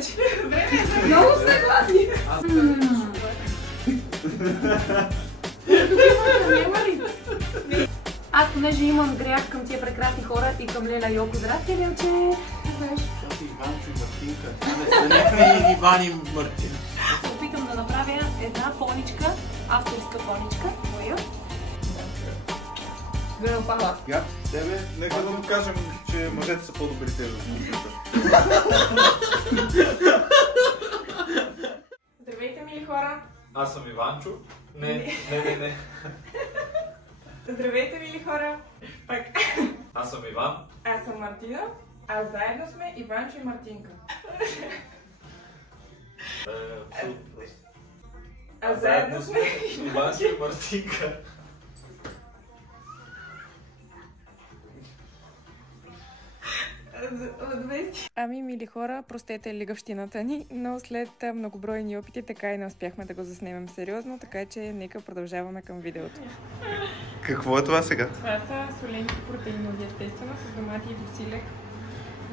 вече. Много сме гладни. Аз понеже имам грях към тия прекрасни хора и към Леля Йоко. Здрасти, Лелче! Това си Иванчо и Мартинка. Не сме Иван и Мартин. Аз се опитам да направя една поничка, авторска поничка. Моя. Гърл пала. Я, тебе? Нека да му кажем, че мъжете са по-добрите в музиката. Здравейте, мили хора! Аз съм Иванчо. Не. Здравейте, мили хора! Пак. Аз съм Иван. Аз съм Мартина, а заедно сме Иванчо и Мартинка. А заедно сме Иванчо и Мартинка. Ами, мили хора, простете лигавщината ни, но след многобройни опити така и не успяхме да го заснемем сериозно, така че нека продължаваме към видеото. Какво е това сега? Това са солените протеинови, естествено, с домати и досилек.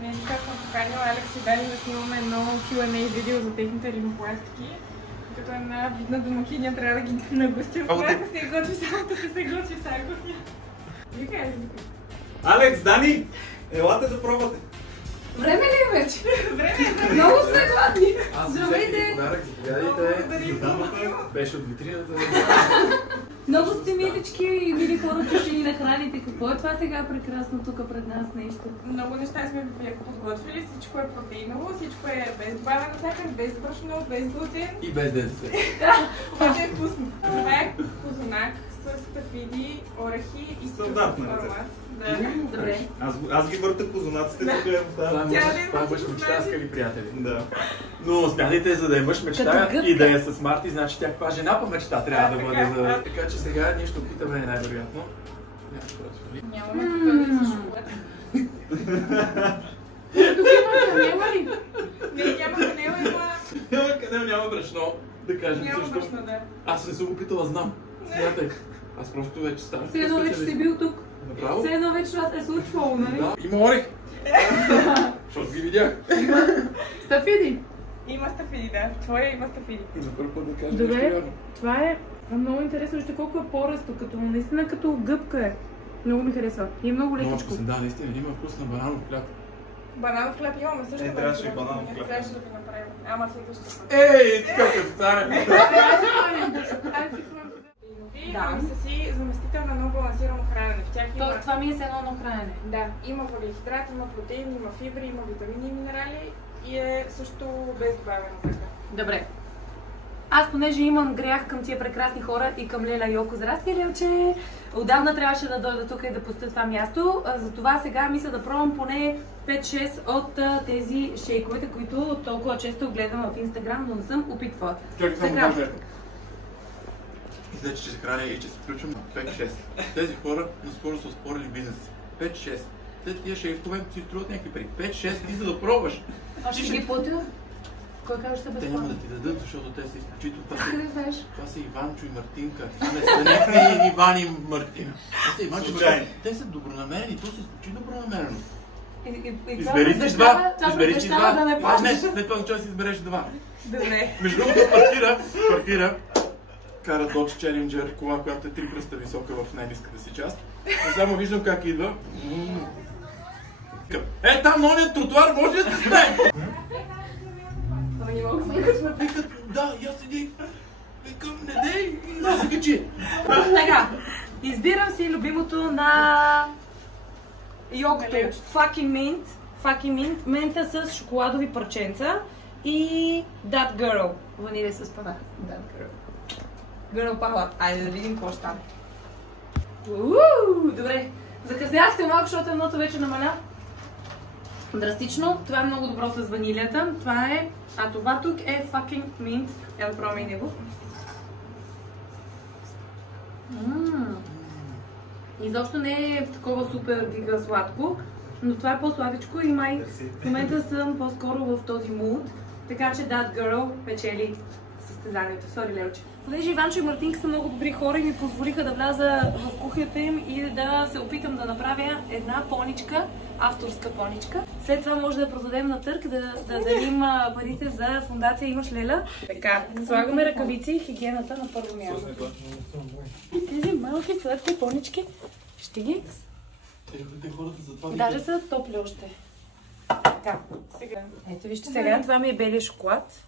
Аз съм поканила Алекс и Дани да снимаме едно Q&A видео за техните ринопластики. Като една видна домакиня трябва да ги нагостя. В края се готви само тук се готви в тази кухня. Викай, Алекс, Дани! Елате да пробвате. Време ли е вече? Много сме гладни. Здравейте! Заповядайте. Беше от витрината. Много сте милички и мили хора, че ще ни нахраните. Какво е това сега прекрасно тук пред нас нещо? много неща сме ви подготвили, всичко е протеиново, всичко е без добавена захар, без брашно, без глутен. И без ДДС. Обаче е вкусно. Това е козунак с тафиди, орехи и Стандартна аромат. Добре. Аз ги върта козунаците тук е в тази. Това е мъж мечта, скъпи приятели. Да. Но смятайте, за да е мъж мечта Като гъбка. и да е с Марти, значи тя каква жена по мечта трябва да бъде. Така че сега ние ще опитаме най-вероятно. Нямаме тук за шоколад. Няма ли? Не, няма канела, има... Няма къде, няма брашно. Да кажем Няма също. брашно, да. Аз не съм опитала, знам. Смятай. Аз просто вече ставам. Все едно вече си бил тук. Направо? Все едно вече това се е случвало, нали? Да. Има орех. Защото ви видях. Стафиди. Има стафиди, да. Твоя има стафиди. За първ път да кажа Добре. нещо вярно. Това е много интересно, вижте колко е по-ръсто, като наистина като гъбка е. Много ми харесва. И е много лекичко. Да, наистина, има вкус на бананов хляб. Бананов хляб имаме също. Не, трябваше и бананов хляб. Трябваше да го направим. Ама следващия път. Ей, така като стане. Да. Са си заместител на много балансирано хранене. В тях има... Това ми е с едно хранене. Да, има въглехидрат, има протеин, има фибри, има витамини и минерали и е също без добавена захар. Добре. Аз понеже имам грях към тия прекрасни хора и към Леля Йоко. Здрасти, Лелче! Отдавна трябваше да дойда тук и да пусня това място. Затова сега мисля да пробвам поне 5-6 от тези шейковете, които толкова често гледам в Инстаграм, но не съм опитвала. Чакай само Така. кажа. Излезе, че се храня и че се включвам 5-6. Тези хора наскоро са спорили бизнеса. 5-6. Те тия шейфове си струват някакви пари. 5-6 ти за да пробваш. А ще ги платя? Кой казва, ще Те безплатно? няма да ти дадат, защото те са изключително. Къде знаеш? Това са Иванчо и Мартинка. Това не са някакви Иван и Мартина. Това са Иванчо и Мартинка. Те са добронамерени. То се звучи добронамерено. Избери си два. Избери си два. Да не Не, плащаш. след това означава да си избереш два. Добре. Между другото, партира, кара Dodge Challenger, кола, която е 3 пръста висока в най-ниската си част. И само виждам как идва. Е, там на ония тротуар може да се спре! Ама не мога да се Викат, да, я седи. Викам, не дей, и да се качи. Така, избирам си любимото на йогурто. Fucking mint. Fucking mint. Мента с шоколадови парченца. И That Girl. Ванилия с пана. That Girl. Girl Power. Айде да видим какво ще стане. Добре. Закъснях малко, защото едното вече намаля драстично. Това е много добро с ванилията. Това е... А това тук е fucking mint. Я да пробвам и него. Изобщо не е такова супер гига сладко, но това е по-сладичко и май в момента съм по-скоро в този муд. Така че That Girl печели състезанието. Сори, Лелче. Понеже Иванчо и Мартинка са много добри хора и ми позволиха да вляза в кухнята им и да се опитам да направя една поничка, авторска поничка. След това може да продадем на търг, да дарим парите за фондация Имаш Леля. Така, слагаме ръкавици и хигиената на първо място. Тези малки сладки понички, ще ги... Даже са топли още. Така, сега. Ето вижте сега, това ми е белия шоколад.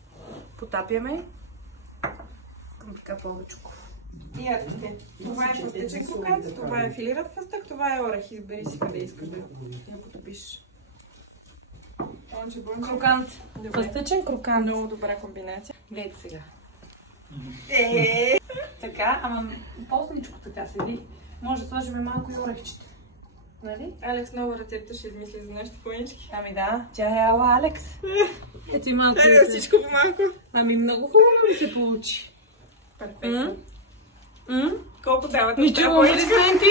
Потапяме. Искам така повече. И ядете. Това е фъстъчен крокант, това е филиран фъстък, това е орех. Избери си къде искаш да я потопиш. Крокант. Фъстъчен крокант. Много добра комбинация. Гледайте сега. Така, ама по-сничко така седи. Може да сложим малко и орехчета. Нали? Алекс нова рецепта ще измисли за нашите понички. Ами да, тя е ала Алекс. Ето и малко. Айде всичко по малко. Ами много хубаво ми се получи. Перфектно. Колко давате? Ми чувам аплодисменти.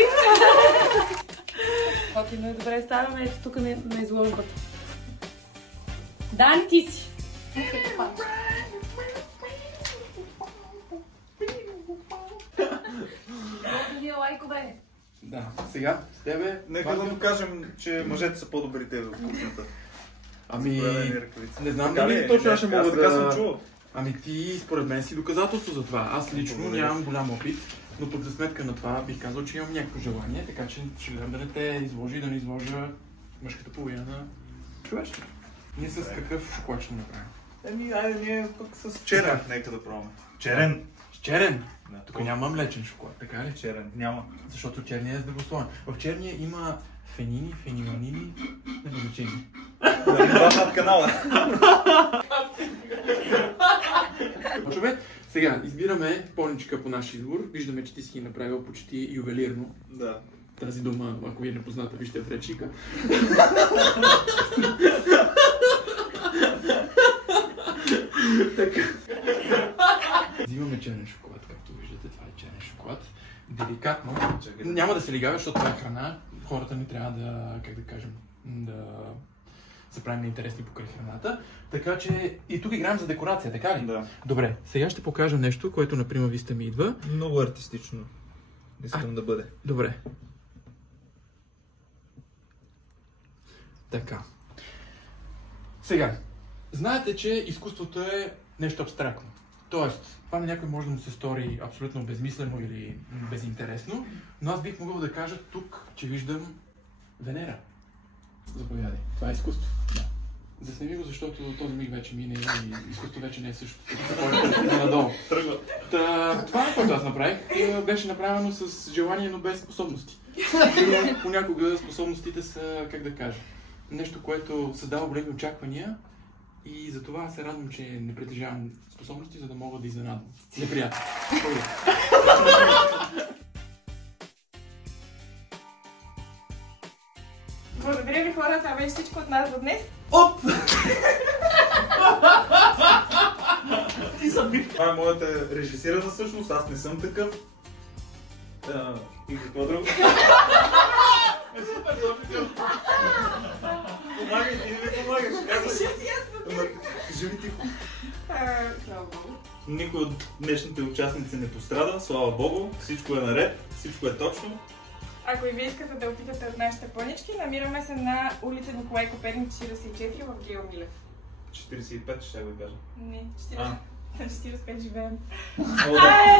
Окей, много добре, ставаме ето тук на изложбата. Дани, ти си. Лайкове. Да, сега с тебе... Нека да докажем, че мъжете са по-добрите в кухнята. Ами, не знам дали точно ще мога да... Ами ти според мен си доказателство за това. Аз лично нямам голям опит, но под за сметка на това бих казал, че имам някакво желание, така че ще гледам да не те изложи, да не изложа мъжката половина на човечеството. Ние с какъв шоколад ще направим? Еми, айде ние пък с черен, нека да пробваме. Черен? С черен? Да, тук няма млечен шоколад, така ли? Черен, няма. Защото черния е здравословен. В черния има фенини, фениланини, недолечени. Да ни над канала. Човек, сега избираме поничка по наш избор. Виждаме, че ти си ги направил почти ювелирно. Да. Тази дума, ако ви е непозната, вижте в речика. Така. Взимаме черен шоколад, както виждате. Това е черен шоколад. Деликатно. Няма да се лигава, защото това е храна. Хората не трябва да, как да кажем, да се правим интересни покрай храната. Така че и тук играем за декорация, така ли? Да. Добре, сега ще покажа нещо, което на Прима Виста ми идва. Много артистично. Искам да бъде. Добре. Така. Сега, знаете, че изкуството е нещо абстрактно. Тоест, това на някой може да му се стори абсолютно безмислено или безинтересно, но аз бих могъл да кажа тук, че виждам Венера. Заповядай. Това е изкуство. Да. Заснеми го, защото този миг вече мине и изкуство вече не е същото. Надолу. Тръгва. Това, което аз направих, беше направено с желание, но без способности. Понякога способностите са, как да кажа, нещо, което създава големи очаквания и затова се радвам, че не притежавам способности, за да мога да изненадам. Неприятно. Благодаря ви, хора, това беше всичко от нас за днес. Оп! Това е моята режисирана същност, аз не съм такъв. И какво друго? Помагай, ти не ми помагаш. Кажи ми тихо. Слава Богу. Никой от днешните участници не пострада, слава Богу, всичко е наред, всичко е точно. Ако и вие искате да опитате от нашите пънички, намираме се на улица Николай Коперник 44 в Гео Милев. 45 ще го кажа. Не, 40. На 45 живеем. О, да.